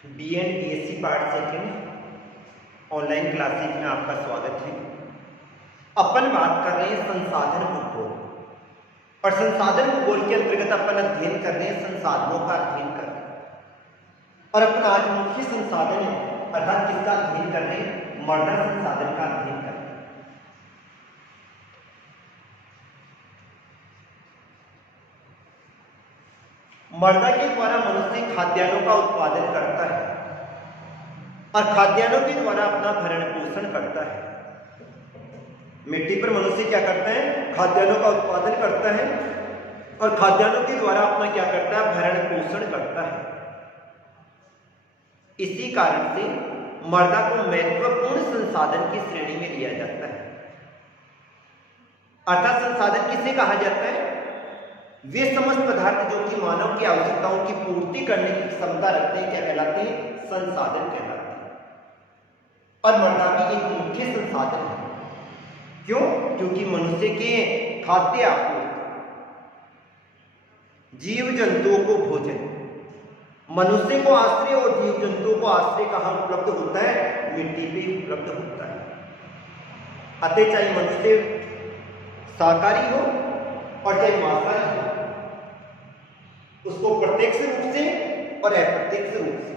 Bएड BSc part second online classes में आपका स्वागत है। अपन बात कर रहे हैं संसाधन भूगोल, और संसाधन भूगोल के अंतर्गत अपन अध्ययन कर रहे हैं संसाधनों का अध्ययन कर रहे हैं। और अपना आज मुख्य संसाधन है अर्थात किसका अध्ययन कर रहे हैं? मृदा संसाधन का अध्ययन कर रहे हैं। मृदा के द्वारा मनुष्य खाद्यान्नों का उत्पादन करता है और खाद्यान्नों के द्वारा अपना भरण पोषण करता है। मिट्टी पर मनुष्य क्या करता है? खाद्यान्नों का उत्पादन करता है और खाद्यान्नों के द्वारा अपना क्या करता है? भरण पोषण करता है। इसी कारण से मृदा को महत्वपूर्ण संसाधन की श्रेणी में लिया जाता है। अर्थात संसाधन किसे कहा जाता है? वे समस्त पदार्थ जो कि मानव की आवश्यकताओं की पूर्ति करने की क्षमता रखते हैं, क्या कहलाते हैं? संसाधन कहलाते हैं। और मृदा भी एक मुख्य संसाधन है। क्यों? क्योंकि मनुष्य के खाद्य आपूर्ति, जीव जंतुओं को भोजन, मनुष्य को आश्रय और जीव जंतुओं को आश्रय कहाँ उपलब्ध होता है? मिट्टी पे उपलब्ध होता है। अतः चाहे मनुष्य शाकाहारी हो और चाहे मांसाहारी हो, उसको प्रत्यक्ष रूप से और अप्रत्यक्ष रूप से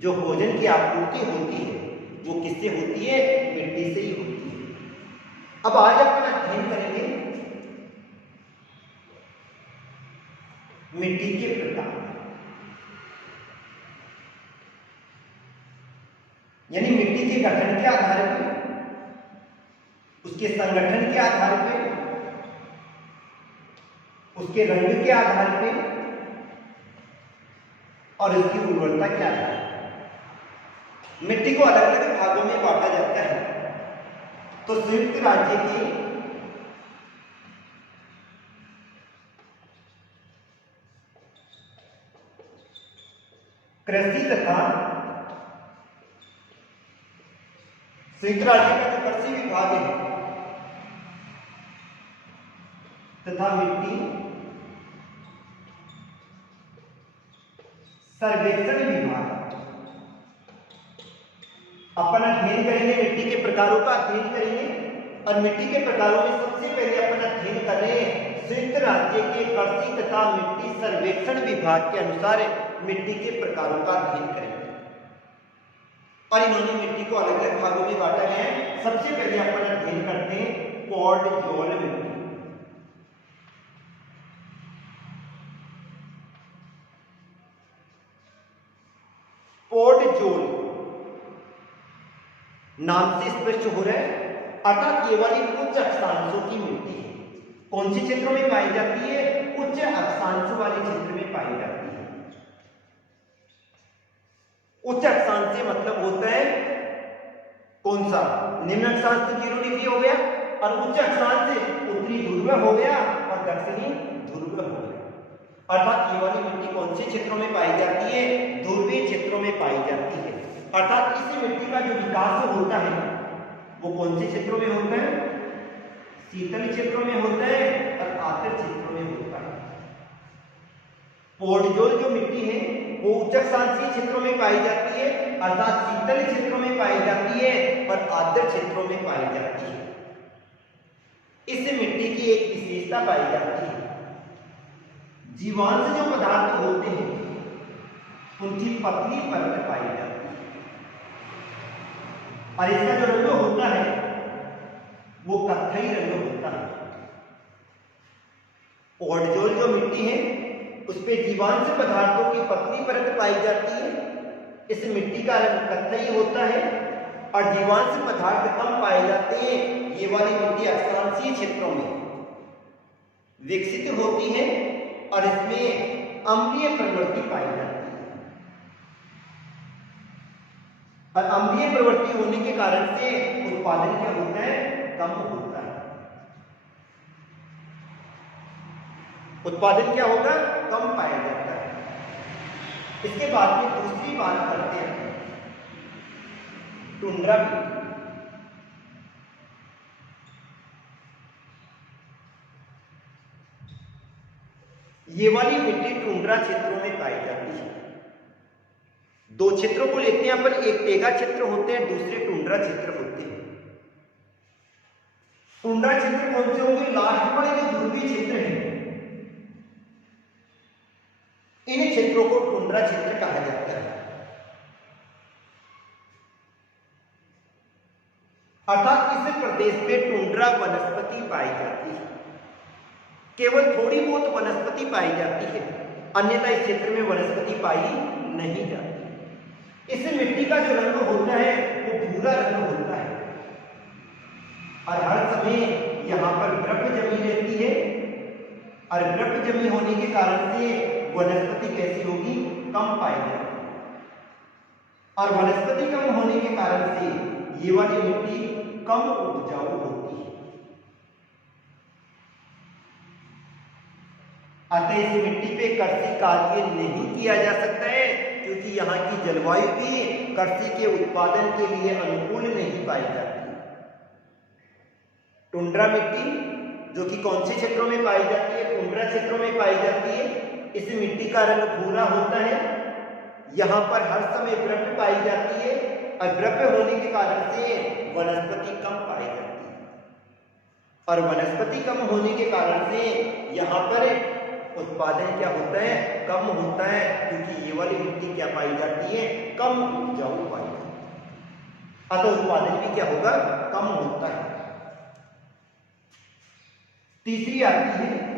जो भोजन की आपूर्ति होती है वो किससे होती है? मिट्टी से ही होती है। अब आज अपन अध्ययन करेंगे मिट्टी के प्रकार, यानी मिट्टी के गठन के आधार पर, उसके संगठन के आधार पर, उसके रंग के आधार पर और उसकी उर्वरता के आधार पर मिट्टी को अलग अलग भागों में बांटा जाता है। तो संयुक्त राज्य की कृषि तथा संयुक्त राज्य का जो कृषि विभाग है तथा मिट्टी सर्वेक्षण विभाग, अपन अध्ययन करेंगे मिट्टी के प्रकारों का अध्ययन करेंगे। और मिट्टी के प्रकारों में सबसे पहले अपन अध्ययन कर रहे हैं संयुक्त राज्य के कृषि तथा मिट्टी सर्वेक्षण विभाग के अनुसार मिट्टी के प्रकारों का अध्ययन करेंगे। और इन्होंने मिट्टी को अलग अलग भागों में बांटा गया है। सबसे पहले अपन अध्ययन करते हैं पॉडजोल मिट्टी। पॉडजोल नाम से स्पष्ट हो रहा है, अर्थात ये वाली उच्च अक्षांशों की मिट्टी है। कौन से क्षेत्रों में पाई जाती है? उच्च अक्षांश वाले क्षेत्र में पाई जाती है। उच्च अक्षांश से मतलब होता है कौन सा? निम्न अक्षांश तो 0 डिग्री हो गया और उच्च अक्षांश से उत्तरी ध्रुव हो गया और दक्षिणी ध्रुव हो गया। अर्थात ये वाली मिट्टी कौन से क्षेत्रों में पाई जाती है? ध्रुवीय क्षेत्रों में पाई जाती है। अर्थात इस मिट्टी का जो विकास होता है वो कौन से क्षेत्रों में होता है? शीतल क्षेत्रों में होता है और आर्द्र क्षेत्रों में होता है। पॉडजोल जो मिट्टी है वो उच्च अक्षांशीय क्षेत्रों में पाई जाती है, अर्थात शीतल क्षेत्रों में पाई जाती है और आर्द्र क्षेत्रों में पाई जाती है। इस मिट्टी की एक विशेषता पाई जाती है, जीवांश जो पदार्थ होते हैं उनकी पतली परत पाई जाती है। और इसका जो रंग होता है वो कत्थई रंग होता है। पॉडजोल जो मिट्टी है उस पे जीवांश पदार्थों की पतली परत पाई जाती है। इस मिट्टी का रंग कत्थई होता है और जीवांश पदार्थ कम पाए जाते हैं। ये वाली मिट्टी अक्षांशीय क्षेत्रों में विकसित होती है और इसमें अम्लीय प्रवृत्ति पाई जाती है। और अम्लीय प्रवृत्ति होने के कारण से उत्पादन क्या होता है? कम होता है। उत्पादन क्या होगा? कम पाया जाता है। इसके बाद में दूसरी बात करते हैं टुंड्रा मिट्टी। ये वाली मिट्टी टुंड्रा क्षेत्रों में पाई जाती है। दो क्षेत्रों को लेते हैं अपन, एक तेगा क्षेत्र होते हैं, दूसरे टुंड्रा क्षेत्र होते हैं। टुंड्रा क्षेत्र कौन से होंगे? लास्ट वाले जो ध्रुवीय क्षेत्र हैं, इन क्षेत्रों को टुंड्रा क्षेत्र कहा जाता है। अर्थात इस प्रदेश में टुंड्रा वनस्पति पाई जाती है, केवल थोड़ी बहुत वनस्पति पाई जाती है, अन्यथा इस क्षेत्र में वनस्पति पाई नहीं जाती। इस मिट्टी का जो रंग होता है वो भूरा रंग होता है और हर समय यहाँ पर बर्फ जमी रहती है और बर्फ जमी होने के कारण से वनस्पति कैसी होगी? कम पाई जाती और वनस्पति कम होने के कारण से ये वाली मिट्टी कम उपजाऊ होती है। अतः इस मिट्टी पे कृषि कार्य नहीं किया जा सकता है क्योंकि यहाँ की जलवायु भी कृषि के उत्पादन के लिए अनुकूल नहीं पाई जाती। टुंड्रा मिट्टी जो कि कौन से क्षेत्रों में पाई जाती है? टुंड्रा क्षेत्रों में पाई जाती है। इस मिट्टी का रंग भूरा होता है, यहाँ पर हर समय बर्फ पाई जाती है और बर्फ होने के कारण से वनस्पति कम पाई जाती है और वनस्पति कम होने के कारण से यहाँ पर उत्पादन क्या होता है? कम होता है क्योंकि ये वाली मिट्टी क्या पाई जाती है? कम उपजाऊ पाई जाती है। अतः उत्पादन भी क्या होगा? कम होता है। तीसरी आती है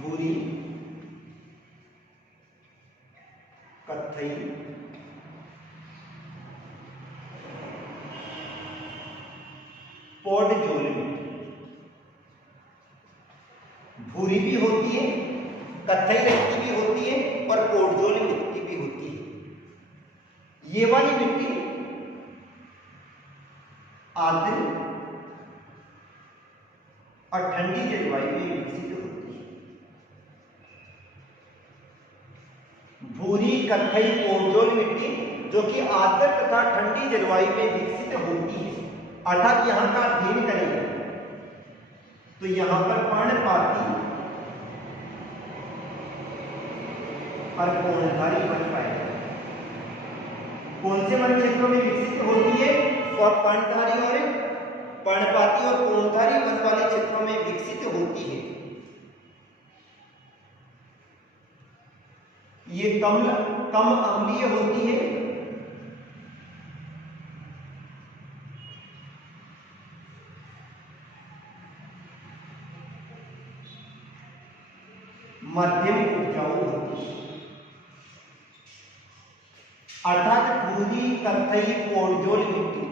भूरी, कत्थई, पोडजोल मिट्टी। भूरी भी होती है, कत्थई मिट्टी भी होती है और पोडजोल मिट्टी भी होती है। ये वाली मिट्टी आर्द्र और ठंडी जलवायु में विकसित होती है। भूरी, कत्थई, पोडजोल मिट्टी जो कि आर्द्र तथा ठंडी जलवायु में विकसित होती है, अर्थात यहाँ का अध्ययन करेंगे तो यहाँ पर पर्णपाती और कोणधारी वन पाए जाते हैं। कौन से वन क्षेत्रों में विकसित होती है? और पर्णधारी और पर्णपाती और कोणधारी वन वाले क्षेत्रों में विकसित होती है। ये कम अम्लीय होती है, मध्यम उपजाऊ होती है। अर्थात भूरी, कत्थई, पोडजोल मिट्टी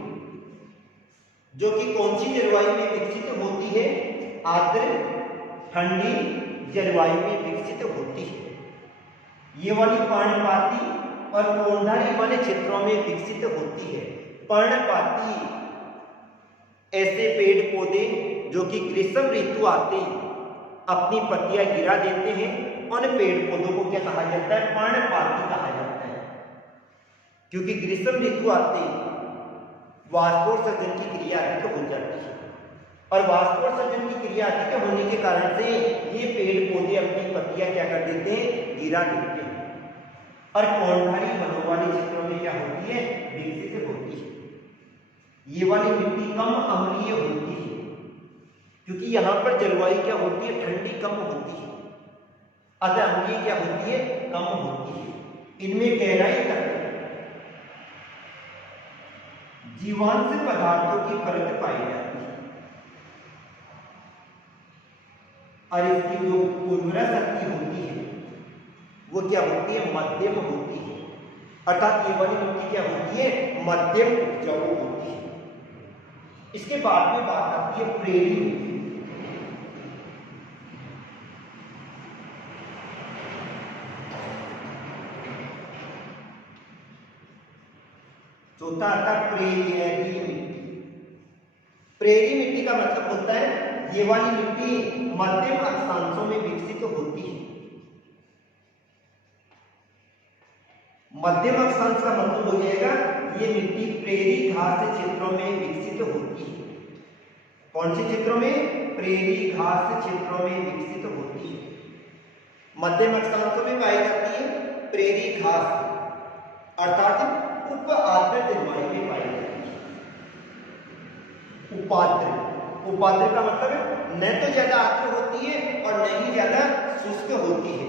जो कि कौन सी जलवायु में विकसित होती है? आर्द्र ठंडी जलवायु में विकसित होती है। ये वाली पर्णपाती और कोणधारी वन क्षेत्रों में विकसित होती है। पर्णपाती ऐसे पेड़ पौधे जो कि ग्रीष्म ऋतु आते ही अपनी पत्तियां गिरा देते हैं, उन पेड़ पौधों को क्या कहा जाता है? पर्णपाती कहा जाता है। क्योंकि ग्रीष्म ऋतु आते ही वाष्पोत्सर्जन की क्रिया अधिक हो जाती है और वाष्पोत्सर्जन की क्रिया अधिक होने के कारण से ये पेड़ पौधे अपनी पत्तियां क्या कर देते हैं? गिरा देते हैं और कोणधारी वनों वाले क्षेत्रों में क्या होती है? विकसित होती है। ये वाली मिट्टी कम अम्लीय होती है क्योंकि यहाँ पर जलवायु क्या होती है? ठंडी कम होती है, अतः अम्लीय क्या होती है? कम होती है। इनमें गहराई तक जीवांश पदार्थों की परत पाई जाती है और इसकी जो उर्वरा शक्ति होती है वो क्या होती है? मध्यम होती है। अर्थात ये वाली मिट्टी क्या होती है? मध्यम उपजाऊ होती है। इसके बाद में बात आती है प्रेरी मिट्टी। चौथा आता है प्रेरी मिट्टी। प्रेरी मिट्टी का मतलब होता है ये वाली मिट्टी मध्यम अक्षांशों में विकसित होती है। मध्यम अक्षांश का मतलब हो जाएगा ये मिट्टी प्रेरी घास क्षेत्रों में विकसित होती है। कौन से क्षेत्रों में? प्रेरी घास क्षेत्रों में विकसित होती है। मध्यम अक्षांशों में पाई जाती है प्रेरी घास अर्थात उप आर्द्र जलवायु में पाई जाती है। उपाद्र, उपाद्र का मतलब न तो ज्यादा आर्द्र होती है और न ही ज्यादा शुष्क होती है।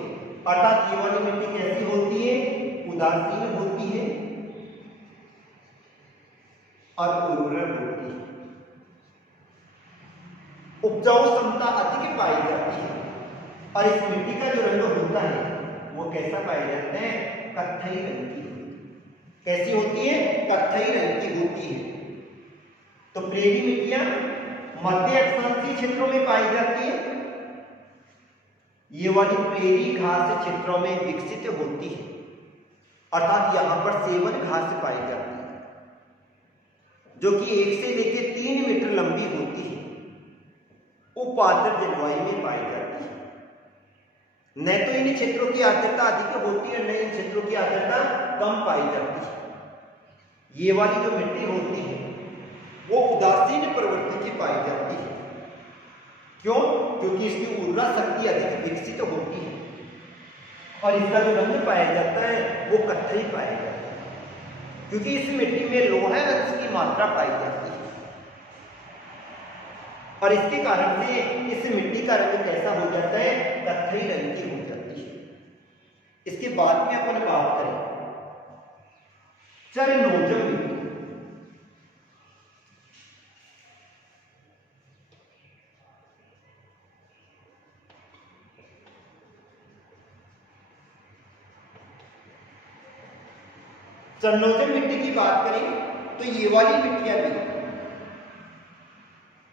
अर्थात ये वाली मिट्टी कैसी होती है? उदासीन होती है और उर्वरक होती है। उपजाऊ क्षमता अधिक पाई जाती है और इस मिट्टी का जो रंग होता है वो कैसा पाया जाता है? कत्थई रंग की। कैसी होती है? कत्थई रंग की होती है। तो प्रेरी मिट्टियां मध्य अक्षांशीय क्षेत्रों में पाई जाती है। ये वाली प्रेरी घास क्षेत्रों में विकसित होती है अर्थात यहां पर सेवन घास पाई जाती है जो कि 1 से लेकर 3 मीटर लंबी होती है। उपाद्र जलवायु में पाई जाती है। न तो इन क्षेत्रों की आर्द्रता अधिक होती है, न इन क्षेत्रों की आर्द्रता कम पाई जाती है। ये वाली जो मिट्टी होती है वो उदासीन प्रवृत्ति की पाई जाती है। क्यों? क्योंकि इसकी ऊर्जा शक्ति अधिक विकसित होती है और इसका जो रंग पाया जाता है वो कत्थई पाया जाता है क्योंकि इस मिट्टी में लोहा अंश की मात्रा पाई जाती है और इसके कारण से इस मिट्टी का रंग कैसा हो जाता है? कत्थई रंग की हो जाती है। इसके बाद में अपन बात करें चरनोजम मिट्टी। चरनोजम मिट्टी की बात करें तो ये वाली मिट्टियां भी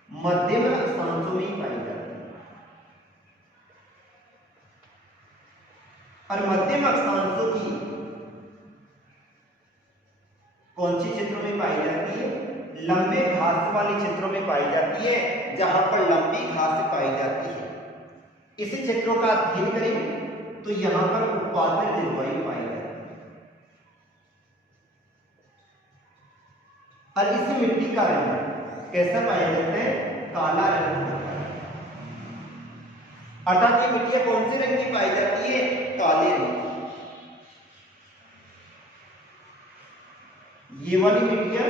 मध्यम अक्षांशों में ही पाई जाती है और मध्यम अक्षांशों की कौन सी क्षेत्रों में पाई जाती है? लंबे घास वाले क्षेत्रों में पाई जाती है जहां पर लंबी घास पाई जाती है। इसी क्षेत्रों का अध्ययन करें तो यहां पर उपाद्र जलवायु पाई जाती है और इस मिट्टी का रंग कैसा पाया जाता है? काला रंग होता है। अर्थात ये मिट्टियां कौन से रंग की पाई जाती है? काले रंग की। ये वाली मिट्टियां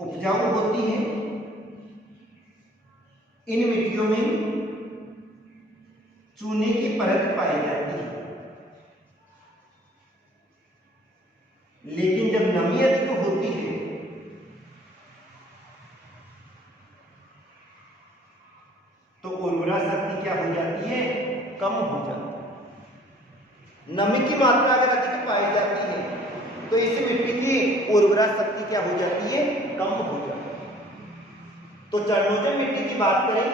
उपजाऊ होती हैं। इन मिट्टियों में चूने की परत पाई जाती है लेकिन जब नमी अधिक होती है तो उर्वरा शक्ति क्या हो जाती है? कम हो जाती है। नमी की मात्रा अगर अधिक पाई जाती है तो इस मिट्टी की उर्वरा शक्ति क्या हो जाती है? कम हो जाती है। तो चरनोजम मिट्टी की बात करें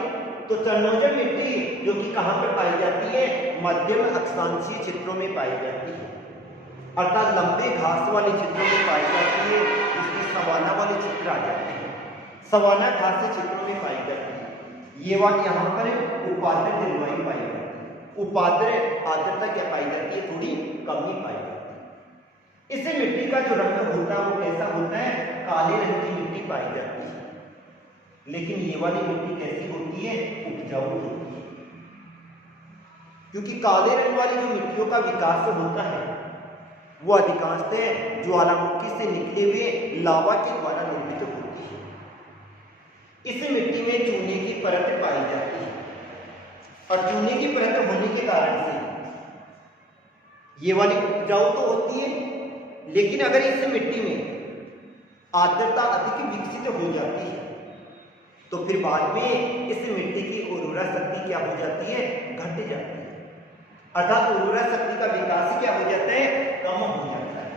तो चरनोजम मिट्टी जो कि कहां पर पाई जाती है? मध्यम अक्षांशीय क्षेत्रों में पाई जाती है अर्थात लंबे घास वाले क्षेत्रों में पाई जाती है। इसमें सवाना वाले क्षेत्र आ जाते हैं। सवाना घास के क्षेत्रों में पाई जाती है। ये बात यहाँ पर उपाद्र जलवायु पाई जाती है। उपाद्र आर्द्रता क्या पाई जाती है? थोड़ी कम ही पाई जाती है। इससे मिट्टी का जो रंग होता है वो कैसा होता है? काले रंग की मिट्टी पाई जाती है लेकिन ये वाली मिट्टी कैसी होती है? उपजाऊ होती है क्योंकि काले रंग वाली जो मिट्टियों का विकास होता है वो अधिकांशतः ज्वालामुखी से निकले हुए लावा के द्वारा निर्मित होती है। इस मिट्टी में चूने की परत पाई जाती है और चूने की परत होने के कारण से ये वाली उपजाऊ तो होती है लेकिन अगर इस मिट्टी में आर्द्रता अधिक विकसित हो जाती है तो फिर बाद में इस मिट्टी की उर्वरा शक्ति क्या हो जाती है? घट जाती है अर्थात उर्वरा शक्ति का विकास क्या हो जाता है? कम हो जाता है।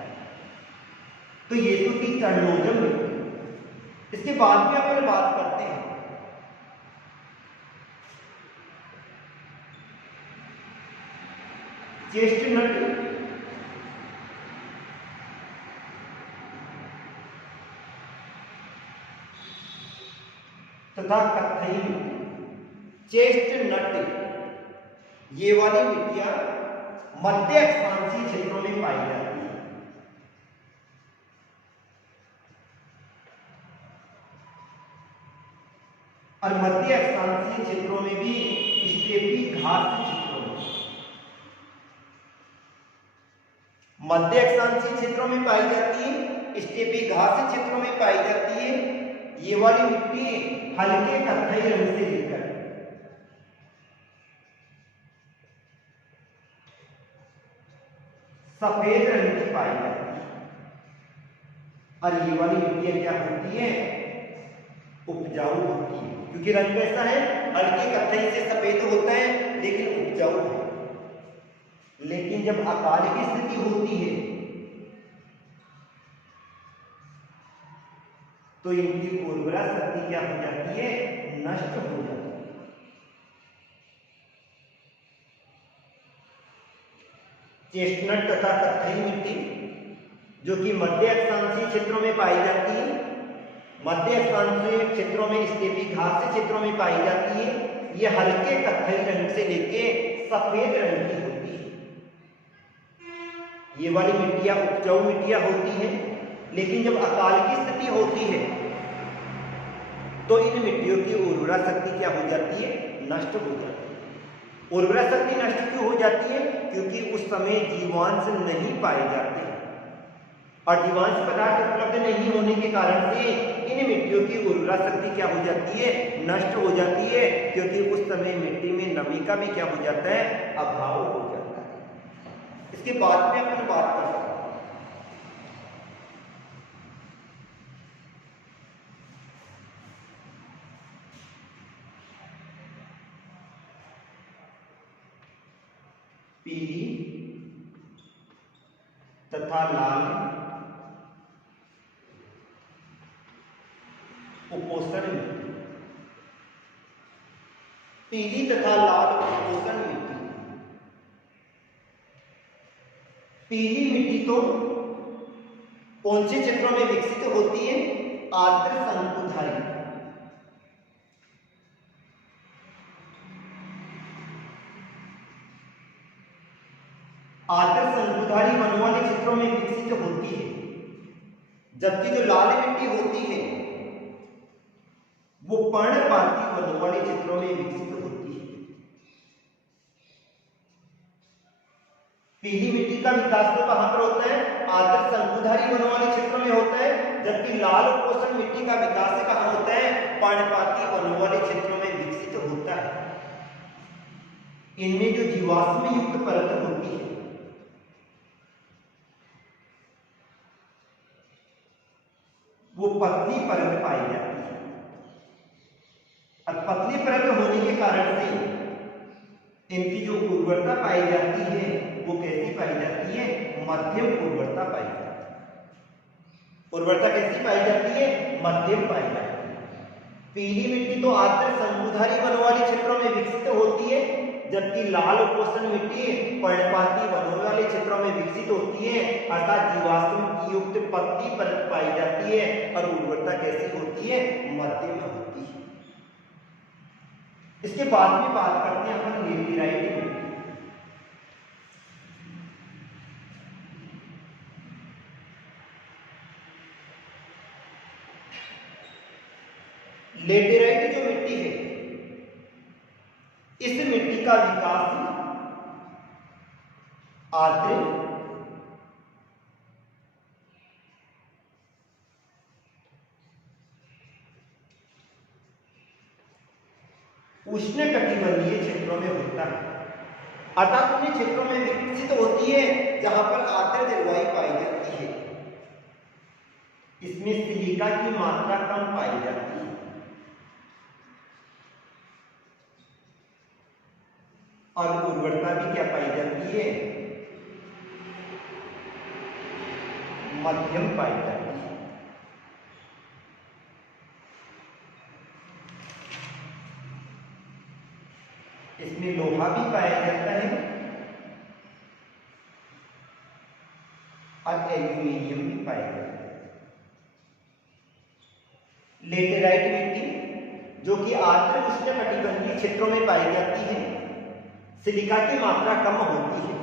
तो ये तो थी चरनोजम मिट्टी। इसके बाद में अपन बात करते हैं चेस्टनट तथा कत्थई मिट्टी। चेस्टनट ये वाली मिट्टियां मध्य अक्षांशीय क्षेत्रों में पाई जाती और मध्य अक्षांशीय क्षेत्रों में भी स्टेपी घास क्षेत्रों में, मध्य अक्षांशीय क्षेत्रों में पाई जाती है, स्टेपी घास क्षेत्रों में पाई जाती है। ये वाली मिट्टी हल्के कत्थई रंग से लेकर सफेद रंग की पाई जाती है। और ये वाली मिट्टियां क्या होती है? उपजाऊ होती है, क्योंकि रंग कैसा है? हल्के कत्थई से सफेद होता है, लेकिन उपजाऊ है। लेकिन जब अकाल की स्थिति होती है तो इनकी उर्वरा शक्ति क्या हो जाती है? नष्ट हो जाती है। चेस्टनट तथा कत्थई मिट्टी जो कि मध्य अक्षांशीय क्षेत्रों में पाई जाती है, मध्य अक्षांशीय क्षेत्रों में स्टेपी घास क्षेत्रों में पाई जाती है। ये हल्के कत्थई रंग से लेके सफेद रंग की होती है। ये वाली मिट्टियां उपजाऊ मिट्टियां होती हैं, लेकिन जब अकाल की स्थिति होती है तो इन मिट्टियों की उर्वरा शक्ति क्या हो जाती है? नष्ट हो जाती है। उर्वरा शक्ति नष्ट क्यों हो जाती है? क्योंकि उस समय जीवांश नहीं पाए जाते और जीवांश पदार्थ उपलब्ध नहीं होने के कारण से इन मिट्टियों की उर्वरा शक्ति क्या हो जाती है? नष्ट हो जाती है, क्योंकि उस समय मिट्टी में नमी का भी क्या हो जाता है? अभाव हो जाता है। इसके बाद में अपन बात कर सकते हैं पीली तथा लाल उपोषण मिट्टी, पीली तथा लाल उपोषण मिट्टी। पीली मिट्टी तो कौन से क्षेत्रों में विकसित होती है? आर्द्र शंकुधारी, आर्द्र शंकुधारी वनों वाले क्षेत्रों में विकसित होती है। जबकि जो लाल मिट्टी होती है वो पर्णपाती वनों वाले क्षेत्रों में विकसित होती है। पीली मिट्टी का विकास तो कहां पर होता है? आर्द्र शंकुधारी वनों वाले क्षेत्रों में होता है, जबकि लाल उपोषण मिट्टी का विकास कहां होता है? पर्णपाती वनों वाले क्षेत्रों में विकसित होता है। इनमें जो जीवाश्म युक्त परत होती है वो पतली परत पाई जाती है। और पतली परत होने के कारण से इनकी जो उर्वरता पाई जाती है वो कैसी पाई जाती है? मध्यम उर्वरता पाई जाती है। उर्वरता कैसी पाई जाती है? मध्यम पाई जाती है। पीली मिट्टी तो आर्द्र शंकुधारी वनों वाले क्षेत्रों में विकसित होती है, जबकि लाल उपोषण मिट्टी पर्णपाती वनों वाले क्षेत्रों में विकसित होती है, अर्थात जीवाश्म युक्त पतली परत पाई जाती है और उर्वरता कैसी होती है? मध्यम होती है। इसके बाद में बात करते हैं अपन लेटेराइट मिट्टी। लेटेराइट जो मिट्टी है, इस मिट्टी का विकास आर्द्र उष्णकटिबंधीय क्षेत्रों में होता है, अर्थात उन क्षेत्रों में विकसित होती है जहां पर आर्द्र जलवायु पाई जाती है। इसमें सिलिका की मात्रा कम पाई जाती है और उर्वरता भी क्या पाई जाती है? मध्यम पाई जाती है। इसमें लोहा भी पाया जाता है और एल्यूमिनियम भी पाया जाता है। लेटेराइट मिट्टी जो कि आर्द्र उष्णकटिबंधीय क्षेत्रों में पाई जाती है, सिलिका की मात्रा कम होती है,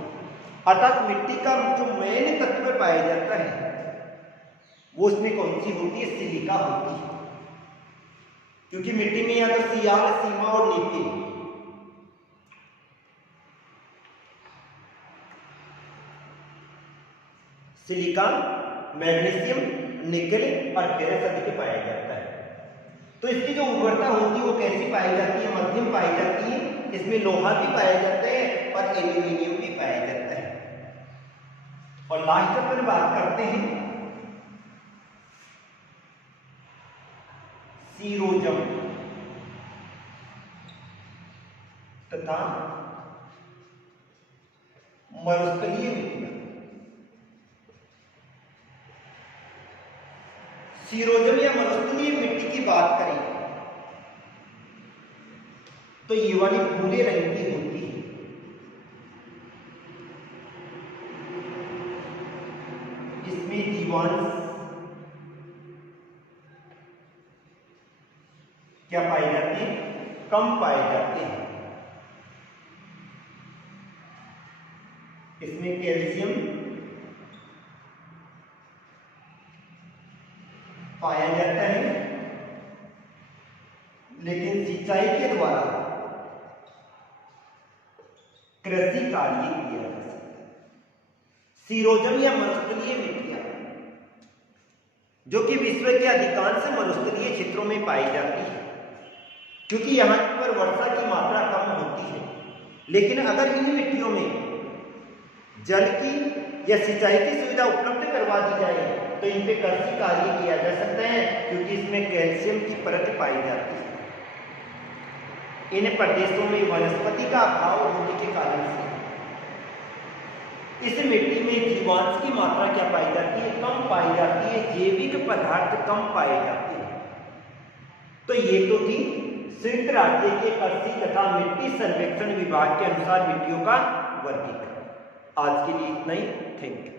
अर्थात मिट्टी का जो मेन तत्व पाया जाता है वो उसमें कौन सी होती है? सिलिका होती है। क्योंकि मिट्टी में या तो सियाल, सीमा और निकेल, सिलिकॉन, मैग्नीशियम, निकेल और फेरस अधिक पाया जाता है। तो इसकी जो उर्वरता होती है वो कैसी पाई जाती है? मध्यम पाई जाती है। इसमें लोहा भी पाया जाता है और एल्यूमिनियम भी पाया जाता है। और लास्ट पर बात करते हैं सीरोजम तथा मरुस्थलीय मिट्टियां। सीरोजम या मरुस्थलीय मिट्टी की बात करें तो ये वाली भूरे रंग की होती है। इसमें जीवांश क्या पाए जाते हैं? कम पाए जाते हैं। इसमें कैल्शियम पाया जाता है, लेकिन सिंचाई के द्वारा कृषि कार्य किया जा सकता है। सीरोजम या मरुस्थलीय मिट्टियां जो कि विश्व के अधिकांश मरुस्थलीय क्षेत्रों में पाई जाती है, क्योंकि यहां पर वर्षा की मात्रा कम होती है। लेकिन अगर इन मिट्टियों में जल की या सिंचाई की सुविधा उपलब्ध करवा दी जाए तो इन पे कृषि कार्य किया जा सकता है, क्योंकि इसमें कैल्शियम की परत पाई जाती है। इन प्रदेशों में वनस्पति का अभाव होने के कारण से इस मिट्टी में जीवांश की मात्रा क्या पाई जाती है? कम पाई जाती है। जैविक पदार्थ कम पाए जाते हैं। तो ये तो थी संयुक्त राज्य के कृषि तथा मिट्टी सर्वेक्षण विभाग के अनुसार मिट्टियों का वर्गीकरण। आज के लिए इतना ही। Thank you.